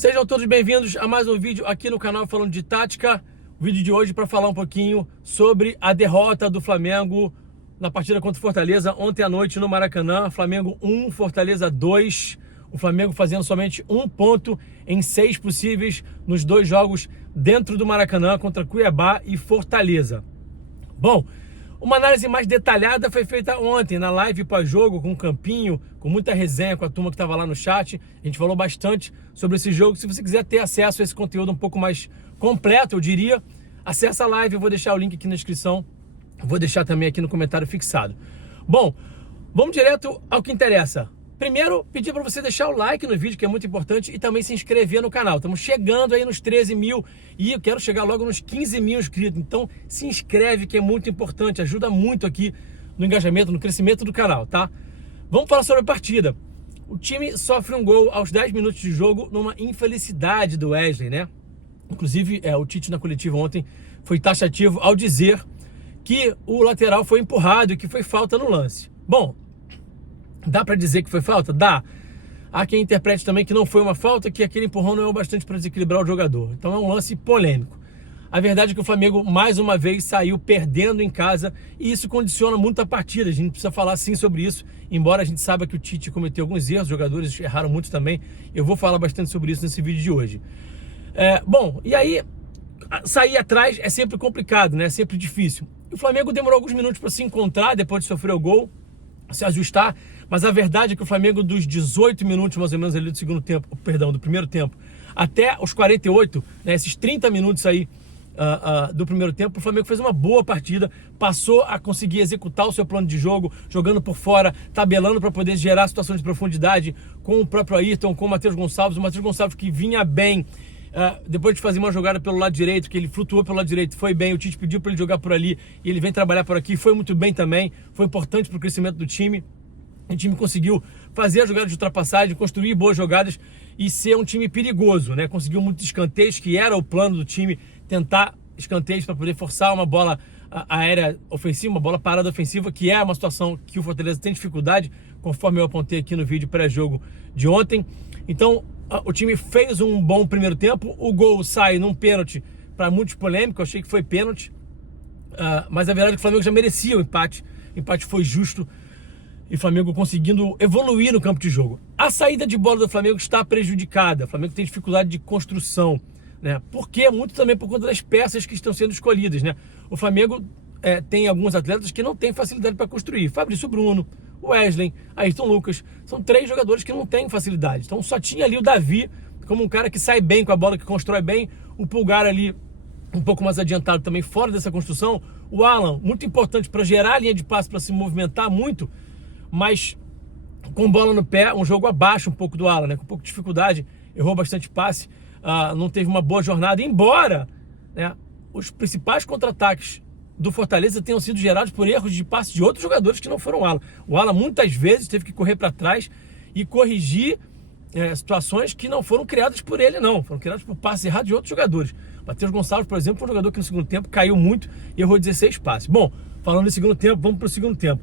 Sejam todos bem-vindos a mais um vídeo aqui no canal falando de tática. O vídeo de hoje para falar um pouquinho sobre a derrota do Flamengo na partida contra o Fortaleza ontem à noite no Maracanã. Flamengo 1, Fortaleza 2. O Flamengo fazendo somente 1 ponto em 6 possíveis nos 2 jogos dentro do Maracanã contra Cuiabá e Fortaleza. Bom, uma análise mais detalhada foi feita ontem na live pós-jogo com o Campinho, com muita resenha com a turma que estava lá no chat. A gente falou bastante sobre esse jogo. Se você quiser ter acesso a esse conteúdo um pouco mais completo, eu diria, acessa a live. Eu vou deixar o link aqui na descrição. Vou deixar também aqui no comentário fixado. Bom, vamos direto ao que interessa. Primeiro, pedir para você deixar o like no vídeo, que é muito importante, e também se inscrever no canal. Estamos chegando aí nos 13 mil e eu quero chegar logo nos 15 mil inscritos. Então, se inscreve, que é muito importante, ajuda muito aqui no engajamento, no crescimento do canal, tá? Vamos falar sobre a partida. O time sofre um gol aos 10 minutos de jogo numa infelicidade do Wesley, né? Inclusive, o Tite na coletiva ontem foi taxativo ao dizer que o lateral foi empurrado e que foi falta no lance. Bom, dá para dizer que foi falta? Dá. Há quem interprete também que não foi uma falta, que aquele empurrão não é o bastante para desequilibrar o jogador. Então é um lance polêmico. A verdade é que o Flamengo, mais uma vez, saiu perdendo em casa e isso condiciona muito a partida. A gente precisa falar sim sobre isso, embora a gente saiba que o Tite cometeu alguns erros, os jogadores erraram muito também. Eu vou falar bastante sobre isso nesse vídeo de hoje. Bom, e aí, sair atrás é sempre complicado, né? É sempre difícil. O Flamengo demorou alguns minutos para se encontrar depois de sofrer o gol, se ajustar, mas a verdade é que o Flamengo, dos 18 minutos mais ou menos ali do primeiro tempo, até os 48, né, esses 30 minutos aí do primeiro tempo, o Flamengo fez uma boa partida, passou a conseguir executar o seu plano de jogo, jogando por fora, tabelando para poder gerar situações de profundidade com o próprio Ayrton, com o Matheus Gonçalves que vinha bem. Depois de fazer uma jogada pelo lado direito, que ele flutuou pelo lado direito, foi bem, o Tite pediu para ele jogar por ali e ele vem trabalhar por aqui, foi muito bem também, foi importante para o crescimento do time. O time conseguiu fazer a jogada de ultrapassagem, construir boas jogadas e ser um time perigoso, né? Conseguiu muitos escanteios, que era o plano do time, tentar escanteios para poder forçar uma bola aérea ofensiva, uma bola parada ofensiva, que é uma situação que o Fortaleza tem dificuldade, conforme eu apontei aqui no vídeo pré-jogo de ontem. Então, o time fez um bom primeiro tempo, o gol sai num pênalti para muitos polêmico, eu achei que foi pênalti, mas a verdade é que o Flamengo já merecia o empate foi justo, e o Flamengo conseguindo evoluir no campo de jogo. A saída de bola do Flamengo está prejudicada, o Flamengo tem dificuldade de construção, né? Porque muito também por conta das peças que estão sendo escolhidas, né? O Flamengo tem alguns atletas que não têm facilidade para construir, Fabrício Bruno, o Wesley, Ayrton Lucas, são 3 jogadores que não têm facilidade. Então só tinha ali o Davi como um cara que sai bem com a bola, que constrói bem, o Pulgar ali um pouco mais adiantado também fora dessa construção, o Alan, muito importante para gerar a linha de passe, para se movimentar muito, mas com bola no pé, um jogo abaixo um pouco do Alan, né? Com um pouco de dificuldade, errou bastante passe, não teve uma boa jornada, embora, né, os principais contra-ataques do Fortaleza tenham sido gerados por erros de passe de outros jogadores que não foram o Alan. O Alan muitas vezes teve que correr para trás e corrigir situações que não foram criadas por ele, não. Foram criadas por passes errados de outros jogadores. Matheus Gonçalves, por exemplo, foi um jogador que no segundo tempo caiu muito e errou 16 passes. Bom, falando em segundo tempo, vamos para o segundo tempo.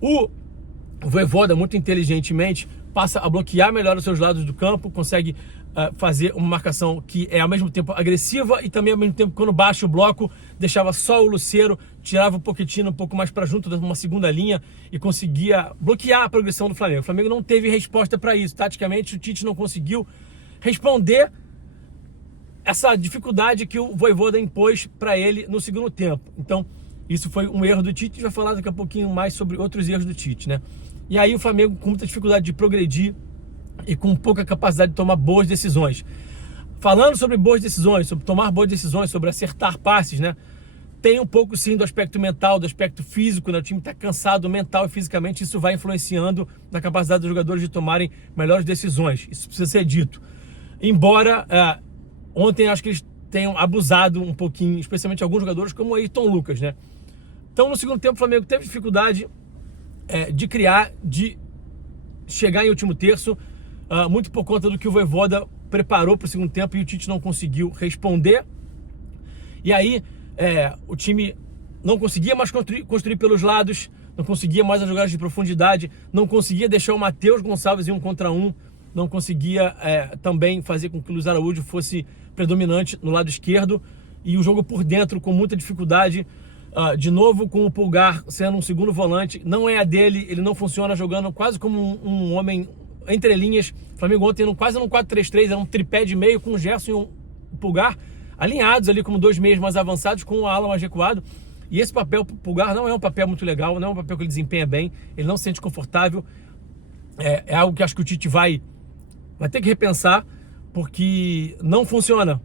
O Vojvoda, muito inteligentemente, passa a bloquear melhor os seus lados do campo, consegue fazer uma marcação que é ao mesmo tempo agressiva e também ao mesmo tempo, quando baixa o bloco, deixava só o Lucero, tirava o Pochettino um pouco mais para junto de uma segunda linha e conseguia bloquear a progressão do Flamengo. O Flamengo não teve resposta para isso. Taticamente, o Tite não conseguiu responder essa dificuldade que o Vojvoda impôs para ele no segundo tempo. Então, isso foi um erro do Tite. A gente vai falar daqui a pouquinho mais sobre outros erros do Tite, né? E aí o Flamengo com muita dificuldade de progredir e com pouca capacidade de tomar boas decisões. Falando sobre boas decisões, sobre tomar boas decisões, sobre acertar passes, né? Tem um pouco sim do aspecto mental, do aspecto físico, né? O time está cansado mental e fisicamente, isso vai influenciando na capacidade dos jogadores de tomarem melhores decisões. Isso precisa ser dito. Embora ontem acho que eles tenham abusado um pouquinho, especialmente alguns jogadores como o Ayrton Lucas, né? Então no segundo tempo o Flamengo teve dificuldade de criar, de chegar em último terço, muito por conta do que o Vojvoda preparou para o segundo tempo e o Tite não conseguiu responder. E aí o time não conseguia mais construir pelos lados, não conseguia mais as jogadas de profundidade, não conseguia deixar o Matheus Gonçalves em 1 contra 1, não conseguia também fazer com que o Luiz Araújo fosse predominante no lado esquerdo, e o jogo por dentro com muita dificuldade, de novo com o Pulgar sendo um segundo volante, não é a dele, ele não funciona jogando quase como um homem entre linhas. O Flamengo ontem quase num 4-3-3, era um tripé de meio com o Gerson e o Pulgar alinhados ali como dois meios mais avançados, com o Alan mais recuado. E esse papel pro Pulgar não é um papel muito legal, não é um papel que ele desempenha bem, ele não se sente confortável. É algo que acho que o Tite vai ter que repensar, porque não funciona.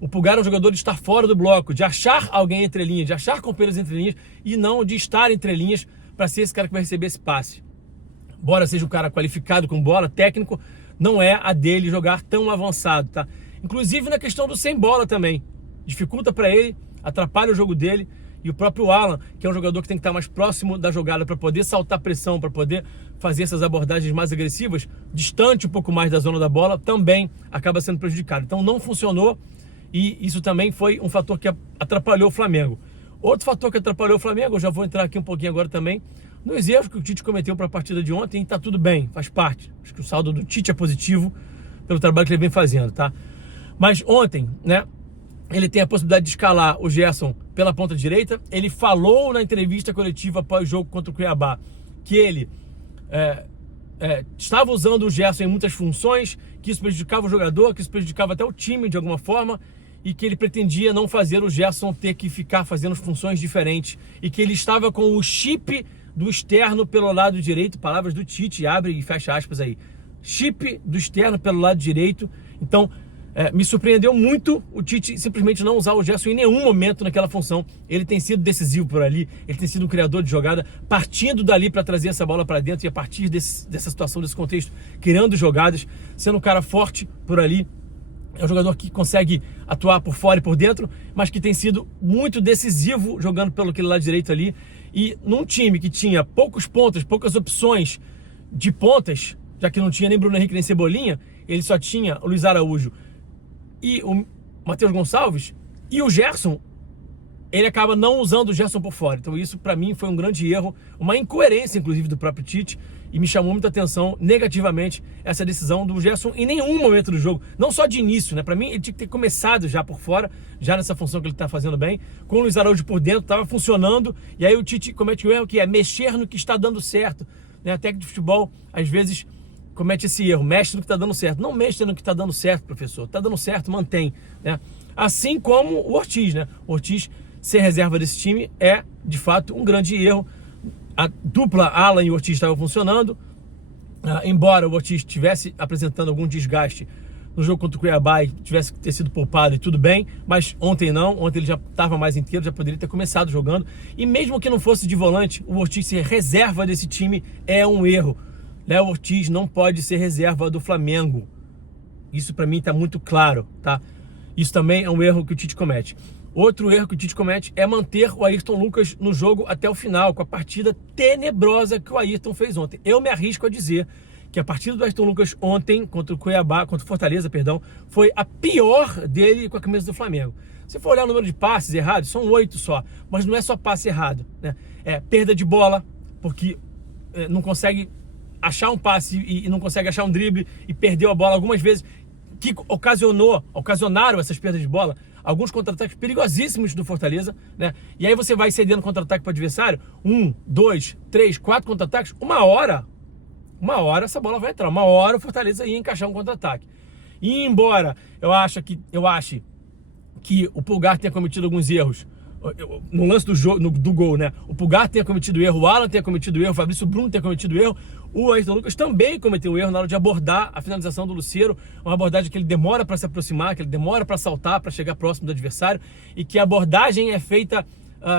O Pulgar é um jogador de estar fora do bloco, de achar alguém entre linhas, de achar companheiros entre linhas, e não de estar entre linhas para ser esse cara que vai receber esse passe. Embora seja um cara qualificado com bola, técnico, não é a dele jogar tão avançado, tá? Inclusive na questão do sem bola também. Dificulta para ele, atrapalha o jogo dele. E o próprio Alan, que é um jogador que tem que estar mais próximo da jogada para poder saltar pressão, para poder fazer essas abordagens mais agressivas, distante um pouco mais da zona da bola, também acaba sendo prejudicado. Então não funcionou, e isso também foi um fator que atrapalhou o Flamengo. Outro fator que atrapalhou o Flamengo, eu já vou entrar aqui um pouquinho agora também, nos erros que o Tite cometeu para a partida de ontem, e está tudo bem, faz parte. Acho que o saldo do Tite é positivo pelo trabalho que ele vem fazendo, tá? Mas ontem, né, ele tem a possibilidade de escalar o Gerson pela ponta direita. Ele falou na entrevista coletiva após o jogo contra o Cuiabá que ele estava usando o Gerson em muitas funções, que isso prejudicava o jogador, que isso prejudicava até o time de alguma forma, e que ele pretendia não fazer o Gerson ter que ficar fazendo funções diferentes, e que ele estava com o chip do externo pelo lado direito, palavras do Tite, abre e fecha aspas aí, chip do externo pelo lado direito. Então me surpreendeu muito o Tite simplesmente não usar o Gerson em nenhum momento naquela função. Ele tem sido decisivo por ali, ele tem sido um criador de jogada, partindo dali para trazer essa bola para dentro, e a partir dessa situação, desse contexto, criando jogadas, sendo um cara forte por ali. É um jogador que consegue atuar por fora e por dentro, mas que tem sido muito decisivo jogando pelo aquele lado direito ali. E num time que tinha poucos pontas, poucas opções de pontas, já que não tinha nem Bruno Henrique nem Cebolinha, ele só tinha o Luiz Araújo e o Matheus Gonçalves, e o Gerson, ele acaba não usando o Gerson por fora. Então isso para mim foi um grande erro, uma incoerência inclusive do próprio Tite, e me chamou muita atenção negativamente essa decisão do Gerson em nenhum momento do jogo, não só de início, né? Para mim ele tinha que ter começado já por fora, já nessa função que ele tá fazendo bem, com o Luiz Araújo por dentro, tava funcionando, e aí o Tite comete o erro que é mexer no que está dando certo, né? A técnica de futebol às vezes comete esse erro, mexe no que está dando certo. Não mexe no que está dando certo, professor. Está dando certo, mantém, né? Assim como o Ortiz, né? O Ortiz ser reserva desse time é, de fato, um grande erro. A dupla Alan e Ortiz estavam funcionando. Embora o Ortiz estivesse apresentando algum desgaste no jogo contra o Cuiabá e tivesse que ter sido poupado, e tudo bem, mas ontem não. Ontem ele já estava mais inteiro, já poderia ter começado jogando. E mesmo que não fosse de volante, o Ortiz ser reserva desse time é um erro. Léo Ortiz não pode ser reserva do Flamengo. Isso para mim está muito claro, tá? Isso também é um erro que o Tite comete. Outro erro que o Tite comete é manter o Ayrton Lucas no jogo até o final, com a partida tenebrosa que o Ayrton fez ontem. Eu me arrisco a dizer que a partida do Ayrton Lucas ontem, contra o Cuiabá, contra o Fortaleza, perdão, foi a pior dele com a camisa do Flamengo. Se for olhar o número de passes errados, são 8 só, mas não é só passe errado, né? É perda de bola, porque não consegue achar um passe e não consegue achar um drible, e perdeu a bola algumas vezes, que ocasionaram essas perdas de bola, alguns contra-ataques perigosíssimos do Fortaleza, né? E aí você vai cedendo contra-ataque para o adversário, 1, 2, 3, 4 contra-ataques, uma hora essa bola vai entrar, uma hora o Fortaleza ia encaixar um contra-ataque. E embora eu ache que o Pulgar tenha cometido alguns erros no lance do gol, né? O Pulgar tenha cometido erro, o Alan tenha cometido erro, o Fabrício Bruno tenha cometido erro, o Ayrton Lucas também cometeu erro na hora de abordar a finalização do Lucero, uma abordagem que ele demora para se aproximar, que ele demora para saltar, para chegar próximo do adversário, e que a abordagem é feita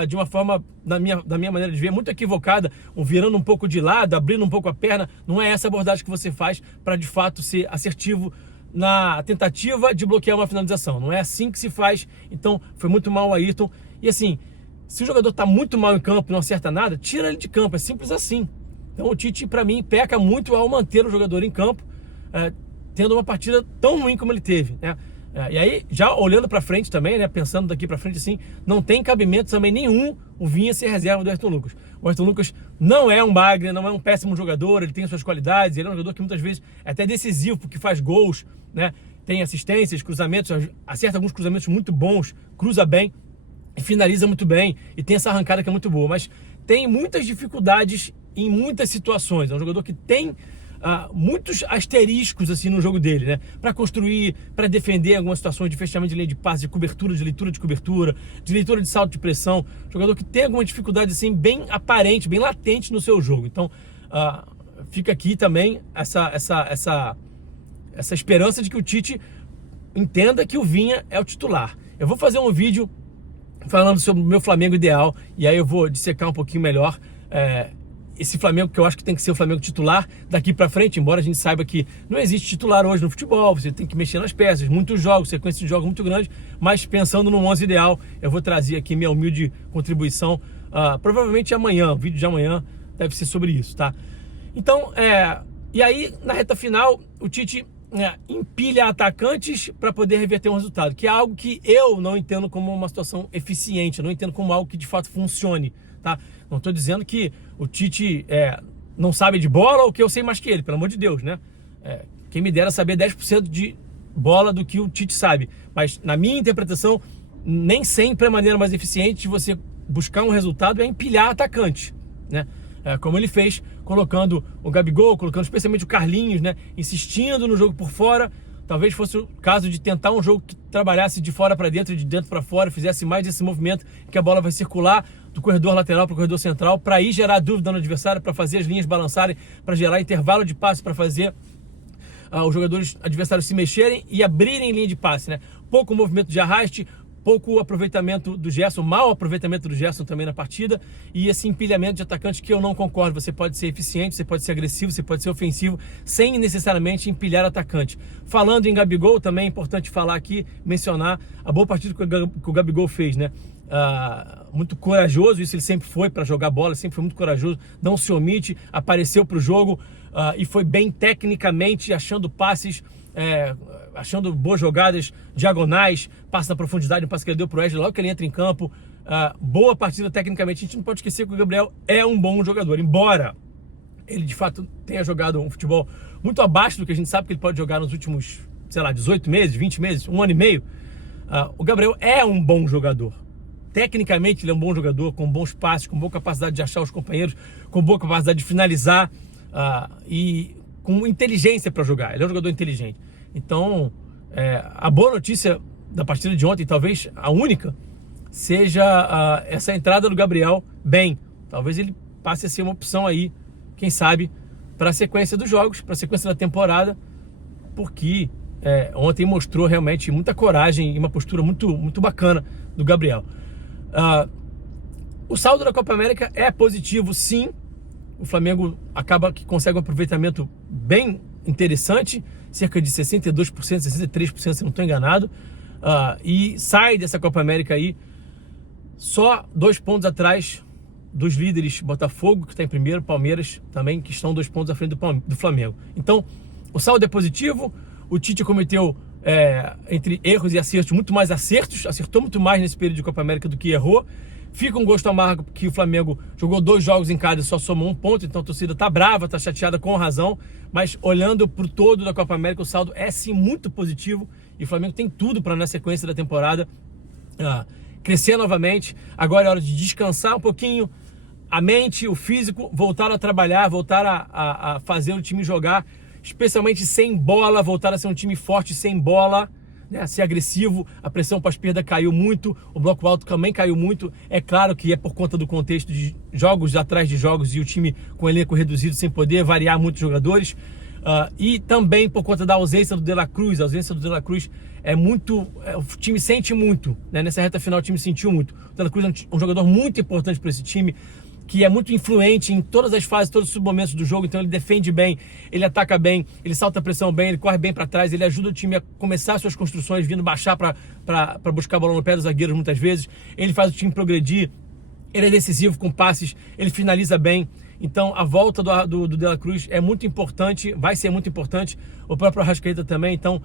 de uma forma, da minha maneira de ver, muito equivocada, virando um pouco de lado, abrindo um pouco a perna. Não é essa abordagem que você faz para de fato ser assertivo na tentativa de bloquear uma finalização. Não é assim que se faz. Então foi muito mal o Ayrton. E assim, se o jogador está muito mal em campo e não acerta nada, tira ele de campo, é simples assim. Então o Tite, para mim, peca muito ao manter o jogador em campo, tendo uma partida tão ruim como ele teve, né? E aí, já olhando para frente também, né, pensando daqui para frente assim, não tem cabimento também nenhum o Vinha ser reserva do Ayrton Lucas. O Ayrton Lucas não é um bagre, não é um péssimo jogador, ele tem as suas qualidades, ele é um jogador que muitas vezes é até decisivo, porque faz gols, né? Tem assistências, cruzamentos, acerta alguns cruzamentos muito bons, cruza bem e finaliza muito bem, e tem essa arrancada que é muito boa, mas tem muitas dificuldades em muitas situações. É um jogador que tem muitos asteriscos assim no jogo dele, né? Para construir, para defender algumas situações de fechamento de linha de passe, de cobertura, de leitura de cobertura, de leitura de salto de pressão. Jogador que tem alguma dificuldade assim bem aparente, bem latente no seu jogo. Então, fica aqui também essa esperança de que o Tite entenda que o Vinha é o titular. Eu vou fazer um vídeo falando sobre o meu Flamengo ideal, e aí eu vou dissecar um pouquinho melhor esse Flamengo que eu acho que tem que ser o Flamengo titular daqui pra frente, embora a gente saiba que não existe titular hoje no futebol, você tem que mexer nas peças, muitos jogos, sequência de jogos muito grande, mas pensando no 11 ideal, eu vou trazer aqui minha humilde contribuição, provavelmente amanhã, o vídeo de amanhã deve ser sobre isso, tá? Então, e aí na reta final, o Tite empilha atacantes para poder reverter um resultado, que é algo que eu não entendo como uma situação eficiente, eu não entendo como algo que de fato funcione, tá? Não estou dizendo que o Tite não sabe de bola ou que eu sei mais que ele, pelo amor de Deus, né? Quem me dera saber 10% de bola do que o Tite sabe, mas na minha interpretação, nem sempre a maneira mais eficiente de você buscar um resultado é empilhar atacante, né? Como ele fez, colocando o Gabigol, colocando especialmente o Carlinhos, né? Insistindo no jogo por fora. Talvez fosse o caso de tentar um jogo que trabalhasse de fora para dentro, de dentro para fora, fizesse mais esse movimento que a bola vai circular do corredor lateral para o corredor central, para aí gerar dúvida no adversário, para fazer as linhas balançarem, para gerar intervalo de passe, para fazer os jogadores adversários se mexerem e abrirem linha de passe, né? Pouco movimento de arraste, pouco aproveitamento do Gerson, mau aproveitamento do Gerson também na partida, e esse empilhamento de atacante que eu não concordo. Você pode ser eficiente, você pode ser agressivo, você pode ser ofensivo, sem necessariamente empilhar atacante. Falando em Gabigol, também é importante falar aqui, mencionar a boa partida que o Gabigol fez, né? Muito corajoso, isso ele sempre foi para jogar bola, sempre foi muito corajoso, não se omite, apareceu para o jogo e foi bem tecnicamente, achando passes, achando boas jogadas diagonais, passe na profundidade, um passe que ele deu pro Wesley logo que ele entra em campo. Boa partida tecnicamente. A gente não pode esquecer que o Gabriel é um bom jogador, embora ele de fato tenha jogado um futebol muito abaixo do que a gente sabe que ele pode jogar nos últimos, sei lá, 18 meses, 20 meses, um ano e meio. O Gabriel é um bom jogador. Tecnicamente ele é um bom jogador, com bons passes, com boa capacidade de achar os companheiros, com boa capacidade de finalizar e com inteligência para jogar. Ele é um jogador inteligente. Então, a boa notícia da partida de ontem, talvez a única, seja essa entrada do Gabriel bem. Talvez ele passe a ser uma opção aí, quem sabe, para a sequência dos jogos, para a sequência da temporada, porque ontem mostrou realmente muita coragem e uma postura muito, muito bacana do Gabriel. O saldo da Copa América é positivo, sim. O Flamengo acaba que consegue um aproveitamento bem interessante, cerca de 62%, 63%, se não estou enganado, e sai dessa Copa América aí só 2 pontos atrás dos líderes Botafogo, que está em primeiro, Palmeiras também, que estão 2 pontos à frente do Flamengo. Então, o saldo é positivo. O Tite cometeu, entre erros e acertos, muito mais acertos, acertou muito mais nesse período de Copa América do que errou. Fica um gosto amargo porque o Flamengo jogou 2 jogos em casa e só somou 1 ponto, então a torcida tá brava, tá chateada com razão, mas olhando pro todo da Copa América, o saldo é sim muito positivo e o Flamengo tem tudo para na sequência da temporada crescer novamente. Agora é hora de descansar um pouquinho a mente, o físico, voltar a trabalhar, voltar a fazer o time jogar, especialmente sem bola, voltar a ser um time forte sem bola, né, ser agressivo. A pressão pós-perda caiu muito, o bloco alto também caiu muito. É claro que é por conta do contexto de jogos atrás de jogos e o time com elenco reduzido, sem poder variar muitos jogadores, e também por conta da ausência do De La Cruz. A ausência do De La Cruz o time sente muito, né? Nessa reta final o time sentiu muito. O De La Cruz é um jogador muito importante para esse time, que é muito influente em todas as fases, todos os momentos do jogo. Então ele defende bem, ele ataca bem, ele salta a pressão bem, ele corre bem para trás, ele ajuda o time a começar suas construções, vindo baixar para buscar a bola no pé dos zagueiros muitas vezes. Ele faz o time progredir, ele é decisivo com passes, ele finaliza bem. Então a volta do De La Cruz é muito importante, vai ser muito importante. O próprio Arrascaeta também. Então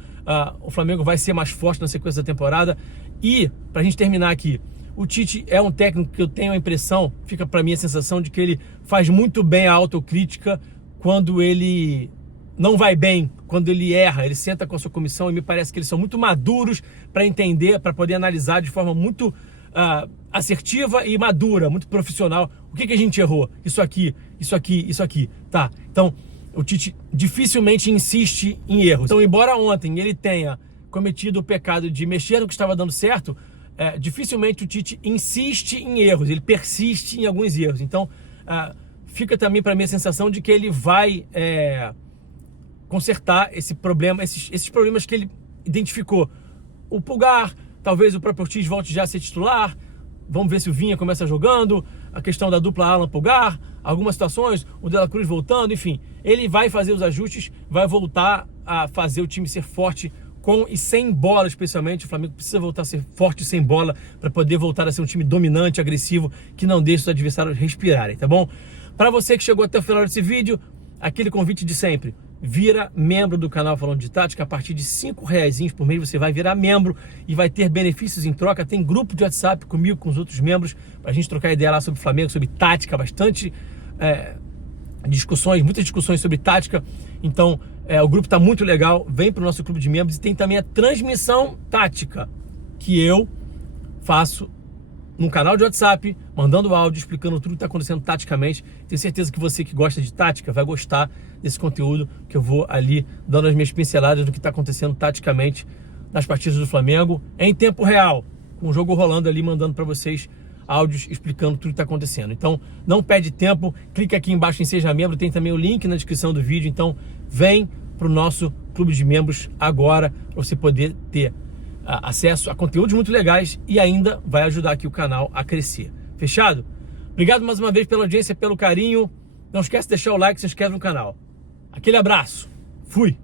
o Flamengo vai ser mais forte na sequência da temporada. E, para a gente terminar aqui, O Tite é um técnico que eu tenho a impressão, fica para mim a sensação de que ele faz muito bem a autocrítica quando ele não vai bem, quando ele erra. Ele senta com a sua comissão e me parece que eles são muito maduros para entender, para poder analisar de forma muito assertiva e madura, muito profissional. O que a gente errou? Isso aqui, isso aqui, isso aqui. Tá, então o Tite dificilmente insiste em erros. Então, embora ontem ele tenha cometido o pecado de mexer no que estava dando certo, dificilmente o Tite insiste em erros, ele persiste em alguns erros. Então, fica também para mim a sensação de que ele vai consertar esse problema, esses problemas que ele identificou. O Pulgar, talvez o próprio Ortiz volte já a ser titular, vamos ver se o Vinha começa jogando, a questão da dupla Alan Pulgar, algumas situações, o De La Cruz voltando, enfim. Ele vai fazer os ajustes, vai voltar a fazer o time ser forte com e sem bola, especialmente. O Flamengo precisa voltar a ser forte sem bola para poder voltar a ser um time dominante, agressivo, que não deixe os adversários respirarem, tá bom? Para você que chegou até o final desse vídeo, aquele convite de sempre: vira membro do canal Falando de Tática. A partir de R$5 por mês você vai virar membro e vai ter benefícios em troca. Tem grupo de WhatsApp comigo, com os outros membros, para a gente trocar ideia lá sobre Flamengo, sobre tática, bastante discussões, muitas discussões sobre tática. Então o grupo está muito legal, vem para o nosso clube de membros. E tem também a transmissão tática que eu faço num canal de WhatsApp, mandando áudio, explicando tudo que está acontecendo taticamente. Tenho certeza que você que gosta de tática vai gostar desse conteúdo, que eu vou ali dando as minhas pinceladas do que está acontecendo taticamente nas partidas do Flamengo, em tempo real, com o jogo rolando ali, mandando para vocês áudios explicando tudo que está acontecendo. Então, não perde tempo, clica aqui embaixo em Seja Membro, tem também o link na descrição do vídeo. Então, vem para o nosso clube de membros agora, para você poder ter acesso a conteúdos muito legais e ainda vai ajudar aqui o canal a crescer. Fechado? Obrigado mais uma vez pela audiência, pelo carinho. Não esquece de deixar o like, se inscreve no canal. Aquele abraço. Fui!